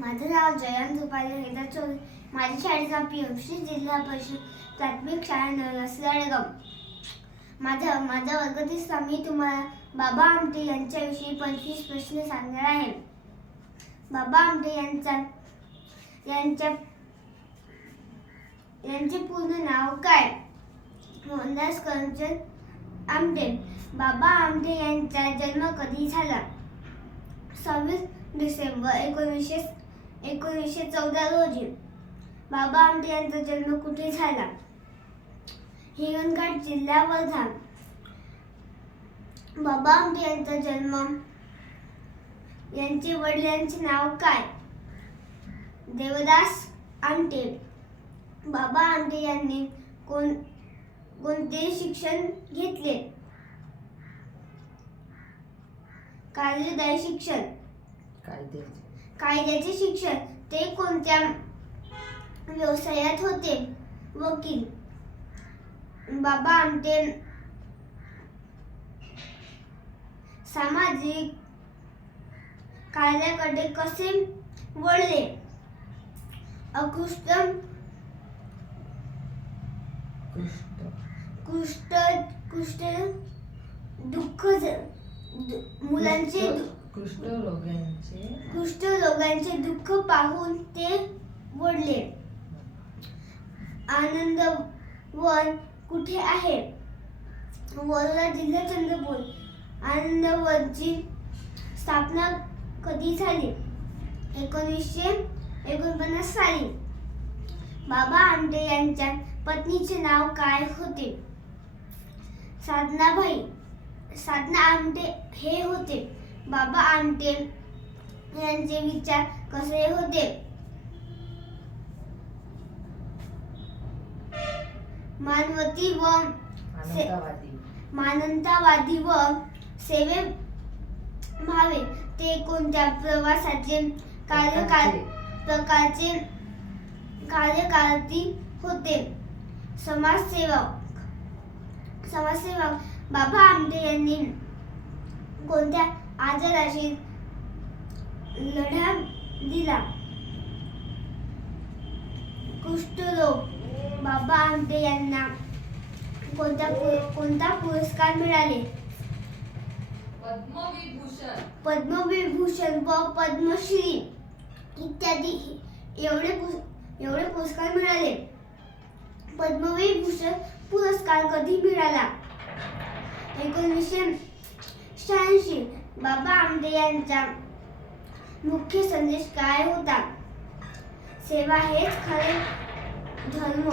माझं नाव जयंत रुपाली हेदा चौधरी. माझ्या शाळेचा पीएमसी जिल्हा परिषद प्राथमिक शाळा नरसी आळेगाव. माझा वर्ग 3 मी तुम्हाला बाबा आमटे यांच्याविषयी 25 प्रश्न सांगणार आहे. बाबा आमटे यांचे पूर्ण नाव काय? मोहनदास करमचंद आमटे. बाबा आमटे यांचा जन्म कधी झाला? 26 डिसेंबर 1914 रोजी. बाबा आमटे यांचा जन्म कुठे झाला? हिंगणघाट, जिल्हा वर्धा. बाबा आमटे यांचा जन्म यांचे वडिलांचे नाव काय? देवदास आमटे. बाबा आमटे यांनी कोणते शिक्षण घेतले? कायदेदारी शिक्षण. कायद्याचे शिक्षण. ते कोणत्या व्यवसायात होते? वकील. बाबा आमटे सामाजिक कार्याकडे कसे वळले? कुष्ठरोगांचे दुःख पाहून ते वळले. आनंदवन कुठे आहे? वरोरा, जिल्हा चंद्रपूर. आनंदवनची स्थापना कधी झाली? 1949 साली. बाबा आमटे यांच्या पत्नीचे नाव काय होते? साधनाबाई. साधना आमटे हे होते. बाबा आमटे यांचे विचार कसे होते? मानवतावादी व सेवाभावी. ते कोणत्या प्रकारचे कार्यकर्ते होते? समाजसेवक. बाबा आमटे यांनी कोणत्या आजाराशी लढा दिला? कुष्ठरोग. बाबा आमटे यांना कोणता पुरस्कार मिळाले? पद्मविभूषण व पद्मश्री इत्यादी एवढे पुरस्कार मिळाले. पद्मविभूषण पुरस्कार कधी मिळाला? 1986. बाबा आमटे यांचा मुख्य संदेश काय होता? सेवा हेच खरे धर्म.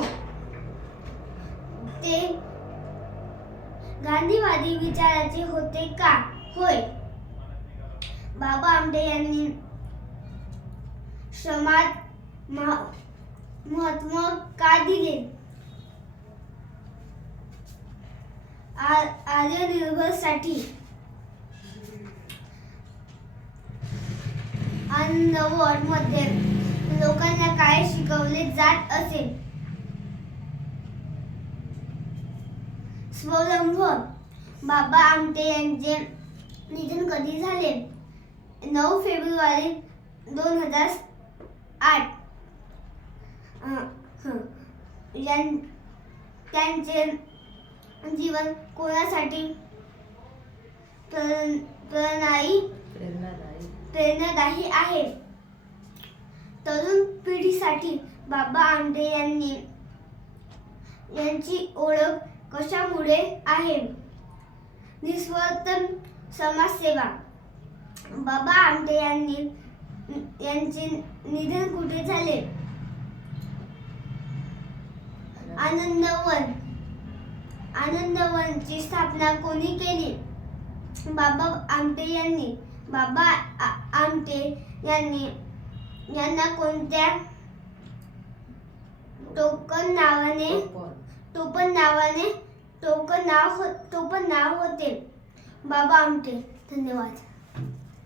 ते गांधीवादी विचाराचे होते का? होय. बाबा आमटे यांनी श्रमात महत्त्व का दिले? आत्मनिर्भरतेसाठी. आनंदवन मध्ये लोकांना काय शिकवले जात असे? स्वावलंब. बाबा आमटे यांचे निधन कधी झाले? 9 फेब्रुवारी 2008. त्यांचे जीवन कोणासाठी प्रेरणादायी आहे? तरुण पिढीसाठी. बाबा आमटे यांची ओळख कशामुळे आहे? निस्वार्थ समाजसेवा. बाबा आमटे यांचे निधन कुठे झाले? आनंदवनची स्थापना कोणी केली? बाबा आमटे यांनी. बाबा आमटे यांना कोणत्या टोपण नाव होते? बाबा आमटे. धन्यवाद.